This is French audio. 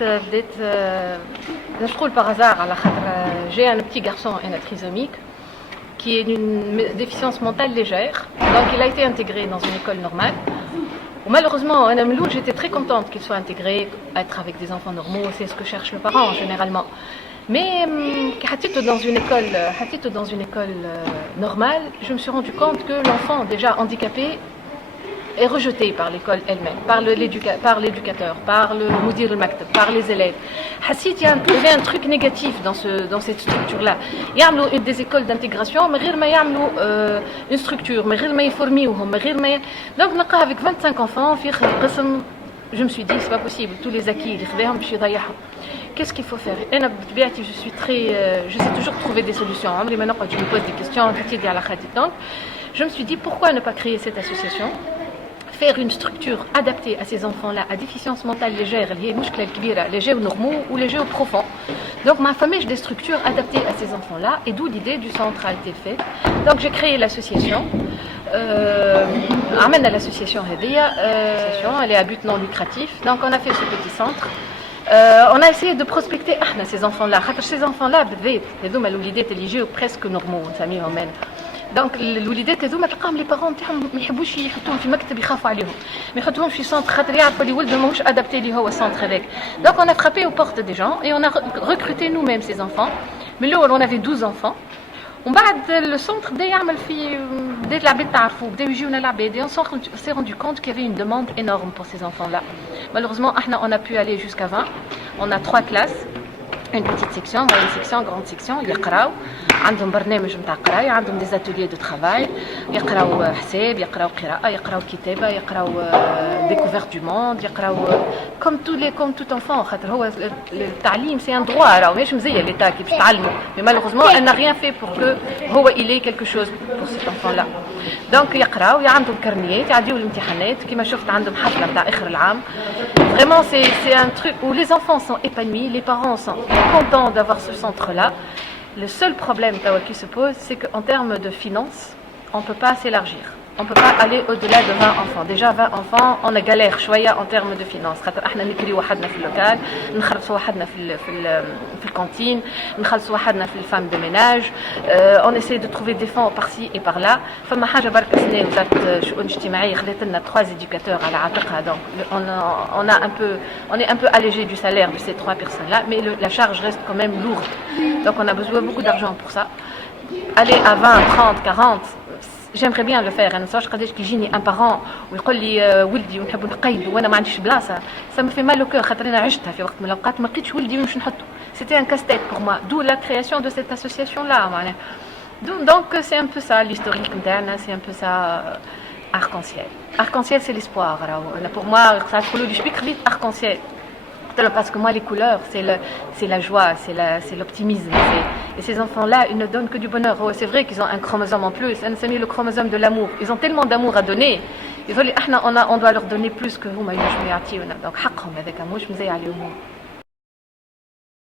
بديت نقول par hasard على خاطر j'ai un petit garçon trisomique qui est d'une déficience mentale légère. Donc il a été intégré dans une école normale. Malheureusement, à Namloul, j'étais très contente qu'il soit intégré, être avec des enfants normaux, c'est ce que cherche le parent généralement. Mais dans une école normale, je me suis rendu compte que l'enfant déjà handicapé est rejeté par l'école elle-même, par l'éducateur, par le Moudir al-Maktab, par les élèves. Il y avait un truc négatif dans cette structure-là. Il y a des écoles d'intégration, mais il y a une structure, mais il y a formation. Donc, avec 25 enfants, je me suis dit, c'est pas possible, tous les acquis, qu'est-ce qu'il faut faire? J'essaie toujours de trouver des solutions. Maintenant, quand je me pose des questions, donc, je me suis dit, pourquoi ne pas créer cette association? Faire une structure adaptée à ces enfants-là, à déficience mentale légère, légers ou normaux ou légers ou profonds. Donc ma famille, j'ai des structures adaptées à ces enfants-là, et d'où l'idée du centre a été faite. Donc j'ai créé l'association. Amène à l'association Hedia. Elle est à but non lucratif. Donc on a fait ce petit centre. On a essayé de prospecter ces enfants-là. Ces enfants-là, l'idée était légers ou presque normaux. دونك الوليدات هذوما تلقاهم لي بارون تاعهم ما يحبوش يحطوهم في مكتب يخافوا عليهم ما يحطوهمش في سونتر خاطر يعرفوا اللي ولدهم ماهوش ادابتي لي هو السونتر هذاك دونك on a frappé aux portes des gens et on a recruté nous-mêmes ces enfants من الاول on avait 12 enfants ومن بعد السونتر بدا يعمل في بدات العباد تعرفوا بداو يجيونا العباد et on s'est rendu compte qu'il y avait une demande énorme pour ces enfants-là. Malheureusement on a pu aller jusqu'à 20. On a 3 classes, une petite section, moyenne section, grande section. يقراو عندهم برنامج نتاع قرايه عندهم دي زاتوليي دو ترافاي يقراو حساب يقراو قراءه يقراو كتابه يقراو découverte du monde يقراو comme tout enfant خاطر هو التعليم سي ان دروا راه ماهيش مزيه ليتا كي باش تعلموا mais malheureusement elle n'a rien fait pour que هو il ait quelque chose pour cet enfant là. Donc يقراو عندهم كرنيات يعديو الامتحانات كيما شفت عندهم حفله نتاع اخر العام. Vraiment c'est un truc où les enfants sont épanouis, les parents sont contents d'avoir ce centre là. Le seul problème qui se pose, c'est qu'en termes de finances, on ne peut pas s'élargir. On ne peut pas aller au-delà de 20 enfants. Déjà 20 enfants, on a galère شوية en termes de finances. احنا نكري وحدنا في اللوكال، نخلصوا وحدنا في الكانتين، نخلصوا وحدنا في الفام دو ménage. On essaie de trouver des fonds par-ci et par-là. فما حاجة برك سنة وزارة الشؤون الاجتماعية خلات لنا 3 éducateurs على عاتقها. Donc on est un peu allégé du salaire de ces 3 personnes-là, mais la charge reste quand même lourde. Donc on a besoin beaucoup d'argent pour ça. Aller à 20, 30, 40. J'aimerais bien le faire. انا صاش قداش كيجيني ان بارون ويقول لي ولدي ونحب نقيد وانا ما عنديش بلاصه ça me fait mal au cœur خاطر انا عشتها في وقت من الاوقات ما لقيتش ولدي وين نحطه. C'était un casse-tête pour moi, d'où la création de cette association là معناها. Donc c'est un peu ça l'historique نتاعنا, c'est un peu ça arc-en-ciel. Arc-en-ciel c'est l'espoir. Alors pour moi ça تقولوا لي شبيك خليت arc-en-ciel parce que moi les couleurs c'est la joie, c'est l'optimisme, et ces enfants-là ils ne donnent que du bonheur. C'est vrai qu'ils ont un chromosome en plus, c'est le chromosome de l'amour. Ils ont tellement d'amour à donner, on doit leur donner plus que vous. Donc حقهم هذاك مش مزيع عليهم.